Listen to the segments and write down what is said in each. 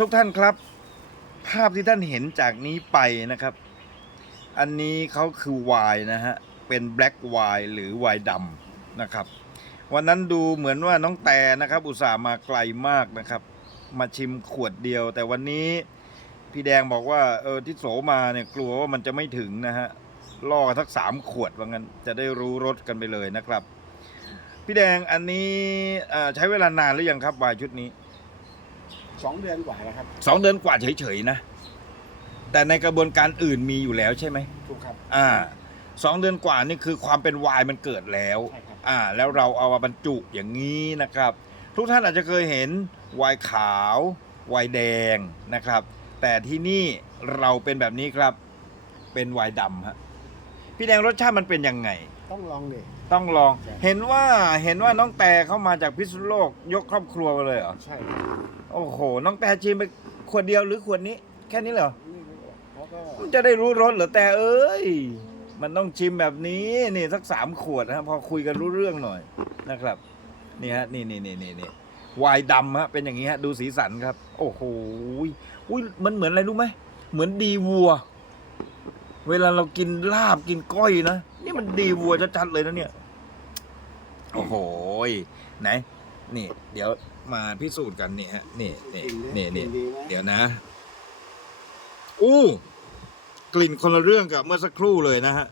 ทุกท่านครับ ภาพที่ท่านเห็นจากนี้ไปนะครับ อันนี้เขาคือไวน์นะฮะ เป็นแบล็กไวน์หรือไวน์ดำนะครับ วันนั้นดูเหมือนว่าน้องแต่นะครับ อุตส่าห์มาไกลมากนะครับ มาชิมขวดเดียว แต่วันนี้พี่แดงบอกว่าเออที่โสมาเนี่ยกลัวว่ามันจะไม่ถึงนะฮะล่อสักสามขวดว่างั้นจะได้รู้รสกันไปเลยนะครับ พี่แดงอันนี้ใช้เวลานานหรือยังครับวายชุดนี้ สองเดือนกว่าแล้วครับสองเดือนกว่าเฉยๆนะ แต่ในกระบวนการอื่นมีอยู่แล้วใช่ไหมถูกครับ อ่าสองเดือนกว่านี่คือความเป็นไวน์มันเกิดแล้ว ใช่ครับ อ่า แล้วเราเอามาบรรจุอย่างนี้นะครับ ทุกท่านอาจจะเคยเห็นไวน์ขาวไวน์แดงนะครับ แต่ที่นี่เราเป็นแบบนี้ครับ เป็นไวน์ดำฮะ พี่แดงรสชาติมันเป็นยังไง ต้องลองดิ ต้องลอง ใช่ เห็นว่าเห็นว่าน้องแต่เข้ามาจากพิษณุโลกยกครอบครัวมาเลยเหรอ ใช่ครับโอ้โห น้องแต่ชิมไปขวดเดียวหรือขวดนี้ แค่นี้เหรอ นี่เขาก็มันจะได้รู้รสเหรอแต่เอ้ย มันต้องชิมแบบนี้นี่สักสามขวดนะพอคุยกันรู้เรื่องหน่อยนะครับ นี่ฮะนี่นี่นี่นี่นี่วายดำฮะเป็นอย่างนี้ฮะดูสีสันครับ โอ้โหอุ้ยมันเหมือนอะไรรู้ไหมเหมือนดีวัว เวลาเรากินลาบกินก้อยนะนี่มันดีวัวชัดๆเลยนะเนี่ย โอ้โหไหน นี่ เดี๋ยวมาพิสูจน์กันนี่ฮะนี่นี่นี่นี่เดี๋ยวนะ อู้กลิ่นคนละเรื่องกับเมื่อสักครู่เลยนะฮะ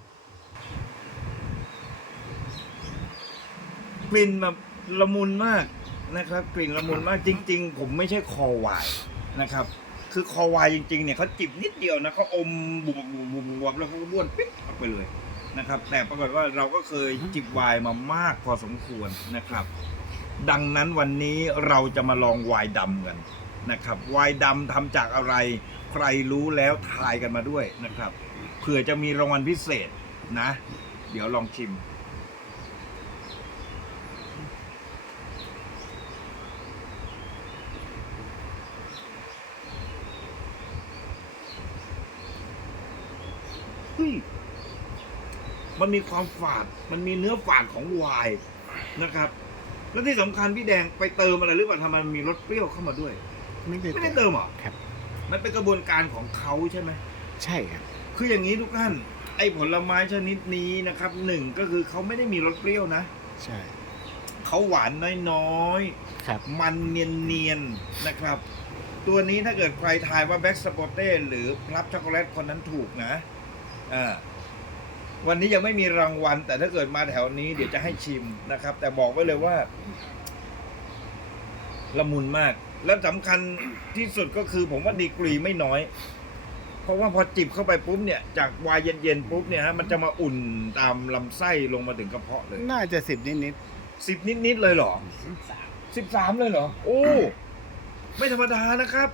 กลิ่นแบบละมุนมากนะครับ กลิ่นละมุนมากจริง ๆ ผมไม่ใช่คอวายนะครับ คือคอวายจริงๆเนี่ยเขาจิบนิดเดียวนะเขาอมบุบบุบบุบบุบแล้วเขาก็บ้วนปิ๊บออกไปเลยนะครับ แต่ปรากฏว่าเราก็เคยจิบวน์มามากพอสมควรนะครับ ดังนั้นวันนี้เราจะมาลองวน์ดำกันนะครับวน์ดำทำจากอะไร ใครรู้แล้วทายกันมาด้วยนะครับเผื่อจะมีรางวัลพิเศษนะ เดี๋ยวลองชิม เฮ้ยมันมีความฝาด มันมีเนื้อฝาดของไวน์นะครับ แล้วที่สำคัญพี่แดงไปเติมอะไรหรือเปล่าทำไมมันมีรสเปรี้ยวเข้ามาด้วย ไม่ได้ไม่ได้เติมเหรอครับ มันเป็นกระบวนการของเขาใช่ไหม ใช่ครับ คืออย่างนี้ทุกท่าน ไอ้ผลไม้ชนิดนี้นะครับหนึ่งก็คือเขาไม่ได้มีรสเปรี้ยวนะ ใช่ เขาหวานน้อยครับๆมันเนียนๆ นะครับ ตัวนี้ถ้าเกิดใครทายว่าแบ็กสปอร์เต้หรือพลับช็อกโกแลตคนนั้นถูกนะ อ่าวันนี้ยังไม่มีรางวัล แต่ถ้าเกิดมาแถวนี้เดี๋ยวจะให้ชิมนะครับ แต่บอกไว้เลยว่า ละมุนมาก และสำคัญที่สุดก็คือ ผมว่าดีกรีไม่น้อย เพราะว่าพอจิบเข้าไปปุ๊บเนี่ย จากวายเย็นๆปุ๊บเนี่ยฮะมันจะมาอุ่นตามลำไส้ลงมาถึงกระเพาะเลยน่าจะสิบนิดนิดสิบนิดๆเลยเหรอสามสิบสามเลยเหรอ โอ้ ไม่ธรรมดานะครับ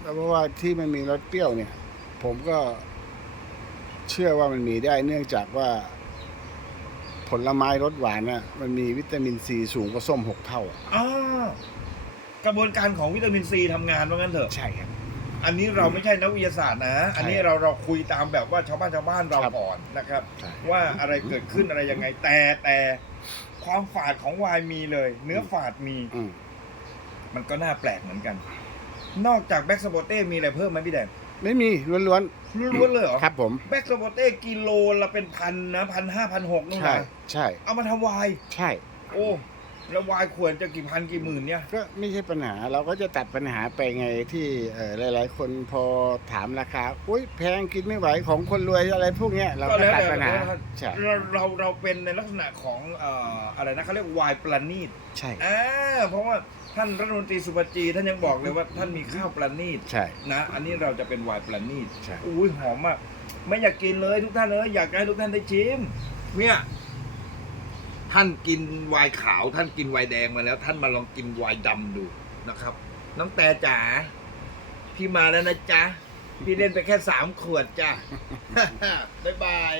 แล้วเพราะว่าที่มันมีรสเปรี้ยวเนี่ย ผมก็ เชื่อว่ามันมีได้เนื่องจากว่า ผลไม้รสหวานน่ะมันมีวิตามินซีสูงกว่าส้มหกเท่าอะอ๋อกระบวนการของวิตามินซีทำงานว่างั้นเถอะ ใช่ครับ อันนี้เราไม่ใช่นักวิทยาศาสตร์นะ อันนี้เราเราคุยตามแบบว่าชาวบ้านชาวบ้านเราครับก่อนนะครับ ใช่ ว่าอะไรเกิดขึ้นอะไรยังไงแต่แต่ความฝาดของไวน์มีเลย เนื้อฝาดมี อืมมันก็น่าแปลกเหมือนกัน นอกจากแบ็กสโปเต้มีอะไรเพิ่มไหมพี่แดง ไม่มีล้วนล้วนๆเลยเหรอๆครับผม แบ็กสโปเต้กิโลละเป็นพันนะพันห้าพันหกนู่นใช่นะใช่ เอามาทำไวน์ใช่ โอ้ แล้ววายขวดจะกี่พันกี่หมื่นเนี่ย ก็ไม่ใช่ปัญหาเราก็จะตัดปัญหาไปไงที่เอ่อหลาย ๆ คนพอถามราคาอุ้ยแพงกินไม่ไหวของคนรวยอะไรพวกเนี้ยเราก็ก็แล้วตัดแต่ปัญหาแล้วแต่ใช่เราเราเราเป็นในลักษณะของเอ่ออะไรนะเขาเรียกวายประณีตใช่อ่าเพราะว่าท่านรัฐมนตรีสุปจีท่านยังบอกเลยว่าท่านมีข้าวประณีตใช่ นะ อันนี้เราจะเป็นวายประณีตใช่ อุ้ยหอมมาก ไม่อยากกินเลยทุกท่านเลยอยากให้ทุกท่านได้ชิมเนี่ย ท่านกินไวน์ขาว ท่านกินไวน์แดงมาแล้ว ท่านมาลองกินไวน์ดำดูนะครับ น้องแต่จ๋าพี่มาแล้วนะจ๊ะ พี่เล่นไปแค่สามขวดจ้ะ บ๊ายบาย